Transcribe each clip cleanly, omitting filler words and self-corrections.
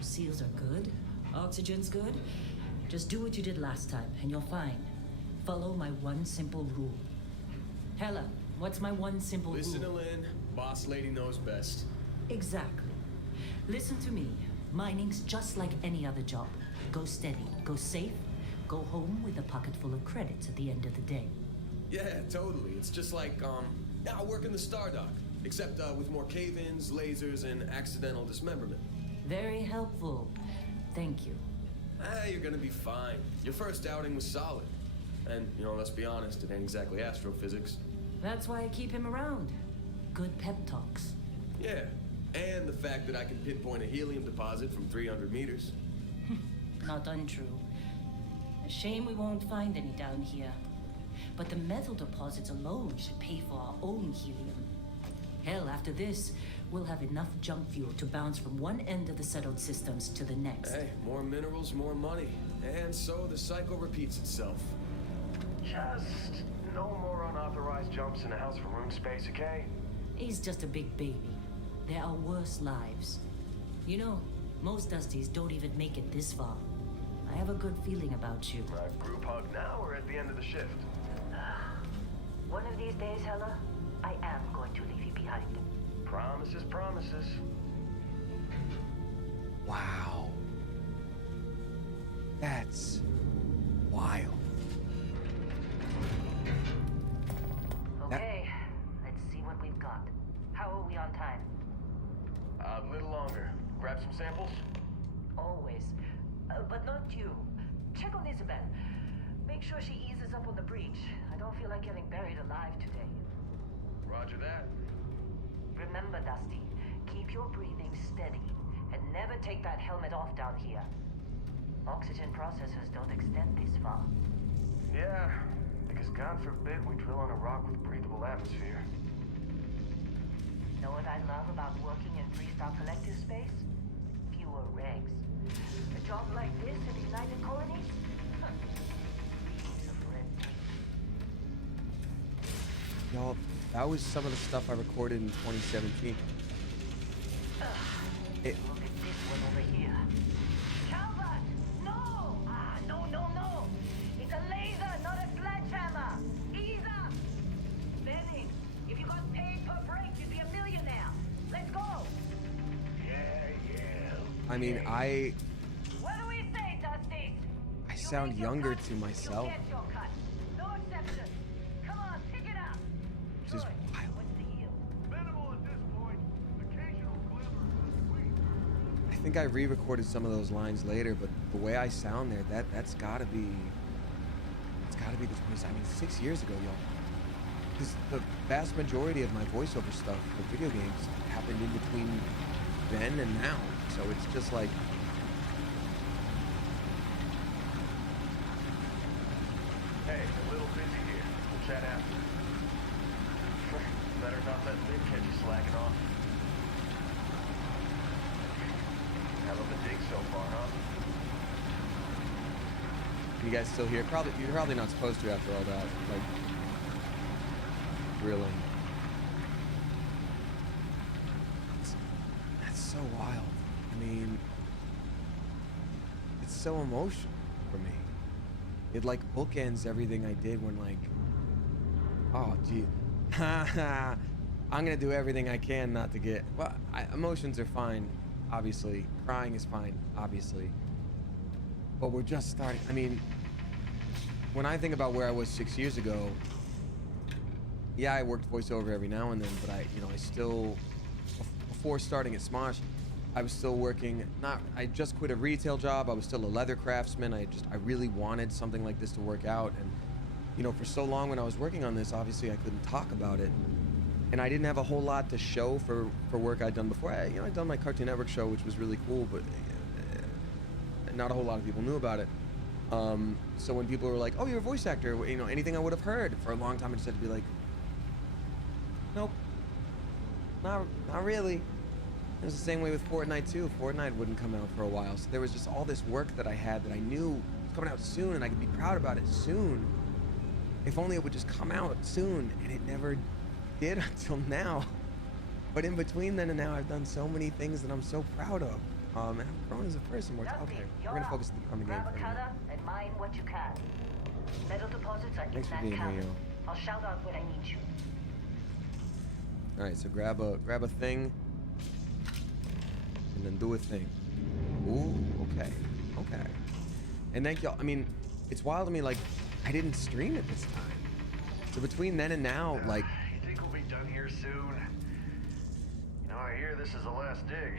Seals are good. Oxygen's good. Just do what you did last time, and you're fine. Follow my one simple rule. Hella, what's my one simple rule? Listen to Lynn. Boss lady knows best. Exactly. Listen to me. Mining's just like any other job. Go steady, go safe, go home with a pocket full of credits at the end of the day. Yeah, totally. It's just like, I work in the Stardock. Except with more cave-ins, lasers, and accidental dismemberment. Very helpful. Thank you. You're gonna be fine. Your first outing was solid. And, let's be honest, it ain't exactly astrophysics. That's why I keep him around. Good pep talks. Yeah, and the fact that I can pinpoint a helium deposit from 300 meters. Not untrue. A shame we won't find any down here. But the metal deposits alone should pay for our own helium. Hell, after this, we'll have enough junk fuel to bounce from one end of the settled systems to the next. Hey, more minerals, more money. And so the cycle repeats itself. Just no more unauthorized jumps in the house for room space, okay? He's just a big baby. There are worse lives. You know, most Dusties don't even make it this far. I have a good feeling about you. Group hug now or at the end of the shift? One of these days, Hella, I am going to leave you behind. Promises, promises. Wow. That's wild. Okay, let's see what we've got. How are we on time? A little longer. Grab some samples? Always. But not you. Check on Isabel. Make sure she eases up on the breach. I don't feel like getting buried alive today. Roger that. Remember, Dusty, keep your breathing steady and never take that helmet off down here. Oxygen processors don't extend this far. Yeah, because God forbid we drill on a rock with breathable atmosphere. Know what I love about working in Freestar Collective space? Fewer regs. A job like this in the United Colonies? Piece of red tape. Y'all, that was some of the stuff I recorded in 2017. Look at this one over here. Calvert! No! No. It's a laser, not a sledgehammer. Ease up! Benning, if you got paid per break, you'd be a millionaire. Let's go! Yeah. I mean, What do we say, Dusty? I sound younger to myself. You get your cut. No exception. Come on, pick it up. Which is Troy, wild. what's the yield? Minimal at this point. Occasional glimmer. Sweet. I think I re-recorded some of those lines later, but the way I sound there, that's gotta be the 20s. I mean, 6 years ago, y'all. Because the vast majority of my voiceover stuff for video games happened in between then and now. So it's just like, Hey, a little busy here. We'll chat after. Better not let Lynn catch you slacking off. Hell of a dig so far, huh? you guys still here? You're probably not supposed to after all that. Like, really. That's so wild. I mean, it's so emotional for me. It like bookends everything I did when like, oh gee, I'm gonna do everything I can not to get, well, emotions are fine, obviously. Crying is fine, obviously. But we're just starting. I mean, when I think about where I was 6 years ago, yeah, I worked voiceover every now and then, but I still, before starting at Smosh, I was still working, I just quit a retail job. I was still a leather craftsman. I really wanted something like this to work out. And, for so long when I was working on this, obviously I couldn't talk about it. And I didn't have a whole lot to show for work I'd done before. I'd done my Cartoon Network show, which was really cool, but not a whole lot of people knew about it. So when people were like, oh, you're a voice actor, anything I would have heard, for a long time I just had to be like, nope, not really. It was the same way with Fortnite too. Fortnite wouldn't come out for a while. So there was just all this work that I had that I knew was coming out soon and I could be proud about it soon. If only it would just come out soon, and it never did until now. But in between then and now, I've done so many things that I'm so proud of. I've grown as a person more. Dusty, Okay, you're we're gonna up. focus on the game Grab for a a minute. cutter and mine what you can. Metal deposits are Thanks in for that being here, cabin. yo. I'll shout out when I need you. All right, so grab a thing, and then do a thing. Ooh, okay, okay. And thank y'all. I mean, it's wild to me. Like, I didn't stream it this time. So between then and now, like, You think we'll be done here soon? You know, I hear this is the last dig.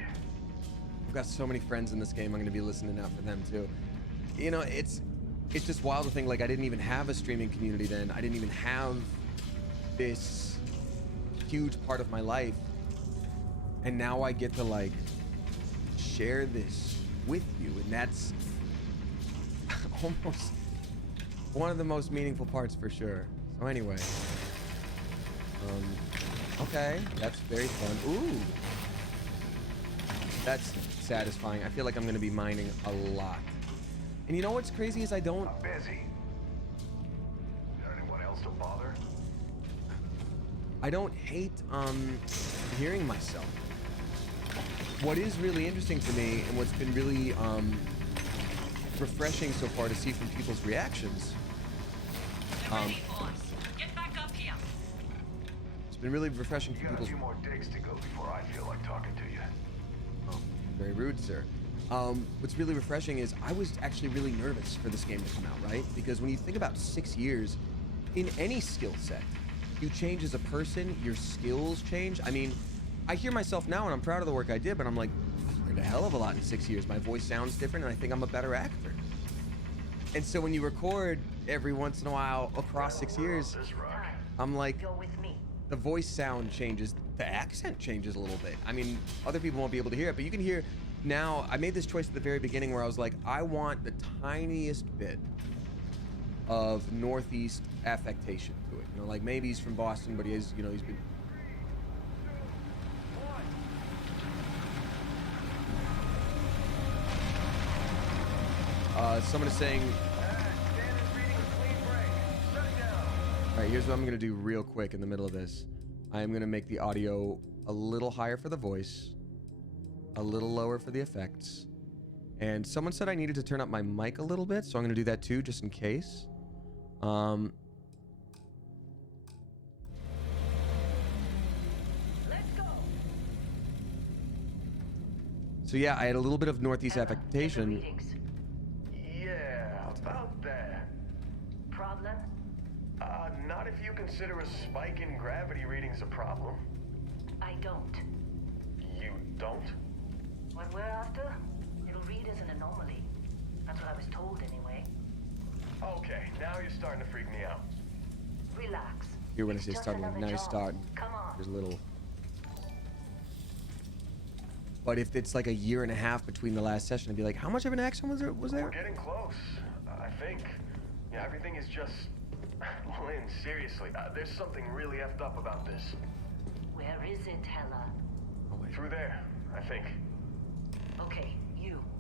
I've got so many friends in this game. I'm gonna be listening out for them too. You know, it's just wild to think like I didn't even have a streaming community then. I didn't even have this huge part of my life, and now I get to like share this with you, and that's almost one of the most meaningful parts for sure. So anyway, okay, that's very fun. Ooh, that's satisfying. I feel like I'm gonna be mining a lot. And you know what's crazy is I don't. I'm busy. Got anyone else to bother? I don't hate hearing myself. What is really interesting to me, and what's been really refreshing so far to see from people's reactions. Get back up here. It's been really refreshing You for got a people's. few more digs to go before I feel like talking to you. Oh, very rude, sir. What's really refreshing is I was actually really nervous for this game to come out, right? Because when you think about 6 years in any skill set, you change as a person, your skills change. I mean, I hear myself now and I'm proud of the work I did, but I'm like, I've learned a hell of a lot in 6 years. My voice sounds different and I think I'm a better actor. And so when you record every once in a while across 6 years, This rock. I'm like, Go with me. the voice sound changes, the accent changes a little bit. I mean, other people won't be able to hear it, but you can hear now. I made this choice at the very beginning where I was like, I want the tiniest bit of Northeast affectation to it. You know, like maybe he's from Boston, but he is, you know, he's been. Someone is saying, all right, here's what I'm gonna do real quick in the middle of this. I am gonna make the audio a little higher for the voice, a little lower for the effects. And someone said I needed to turn up my mic a little bit, so I'm gonna do that too, just in case. Let's go. So yeah, I had a little bit of Northeast Emma, get the affectation. readings. Yeah, about that. Problem? Not if you consider a spike in gravity readings a problem. I don't. You don't? What we're after, it'll read as an anomaly. That's what I was told anyway. Okay, now you're starting to freak me out. Relax. Here when I It's say just starting, another now you're job. starting. Come on. There's a little. But if it's like a year and a half between the last session, I'd be like, how much of an accent was there? We're getting close, I think. Yeah, everything is just... Lynn, seriously, there's something really effed up about this. Where is it, Hella? Oh, wait. Through there, I think. Okay,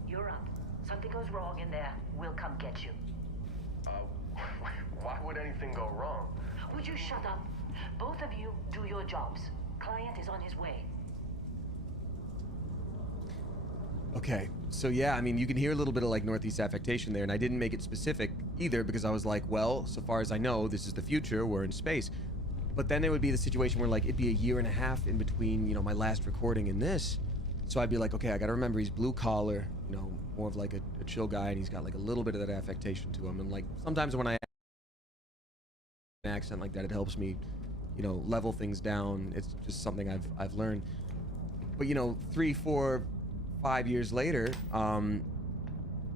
you're up. Something goes wrong in there, we'll come get you. Why would anything go wrong? Would you shut up? Both of you do your jobs. Client is on his way. Okay, so yeah, I mean, you can hear a little bit of like Northeast affectation there, and I didn't make it specific either because I was like, well, so far as I know, this is the future, we're in space. But then there would be the situation where like it'd be a year and a half in between, you know, my last recording and this. So I'd be like, okay, I gotta remember he's blue collar, you know, more of like a chill guy, and he's got like a little bit of that affectation to him. And like sometimes when I an accent like that, it helps me, you know, level things down. It's just something I've learned. But you know, 3, 4, 5 years later,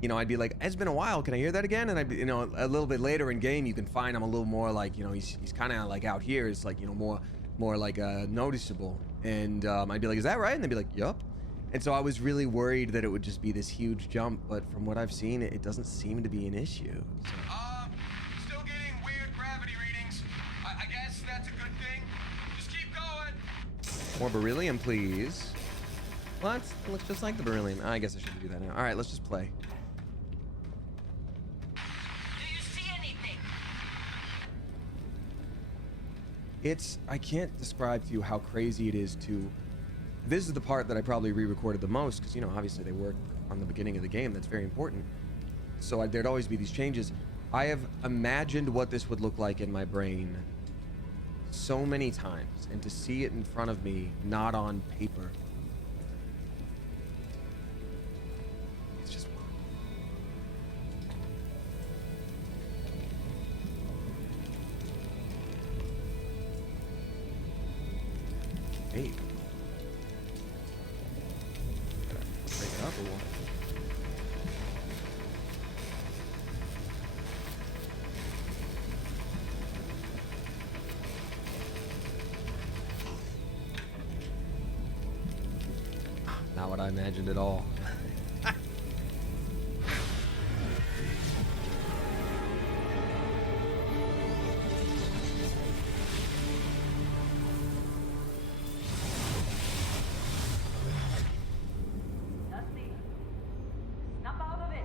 you know, I'd be like, it's been a while, can I hear that again? And I'd be, you know, a little bit later in game, you can find I'm a little more like, you know, he's kind of like out here. It's like, you know, more like noticeable. And I'd be like, is that right? And they'd be like, yup. And so I was really worried that it would just be this huge jump, but from what I've seen, it doesn't seem to be an issue. So. Still getting weird gravity readings. I guess that's a good thing. Just keep going. More beryllium, please. Well, that looks just like the beryllium. I guess I shouldn't do that now. All right, let's just play. Do you see anything? I can't describe to you how crazy it is to this is the part that I probably re-recorded the most because, you know, obviously they work on the beginning of the game. That's very important. So there'd always be these changes. I have imagined what this would look like in my brain so many times, and to see it in front of me, not on paper, it's just wow. Hey, break it up or what? Not what I imagined at all. Dusty, snap out of it.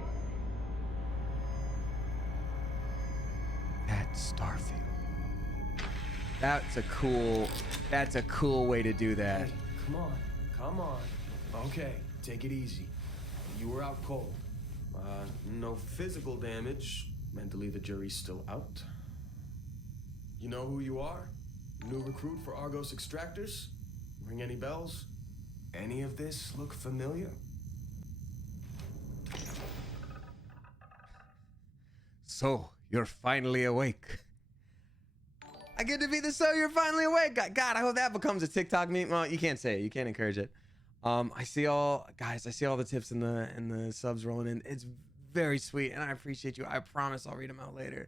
That's Starfield. That's a cool way to do that. Hey, come on. Come on. Okay, take it easy. You were out cold. No physical damage. Mentally, the jury's still out. You know who you are? New recruit for Argos Extractors? Ring any bells? Any of this look familiar? So, you're finally awake. I get to be the "so you're finally awake." God, I hope that becomes a TikTok meme. Well, you can't say it. You can't encourage it. I see all the tips and the subs rolling in. It's very sweet, and I appreciate you. I promise I'll read them out later.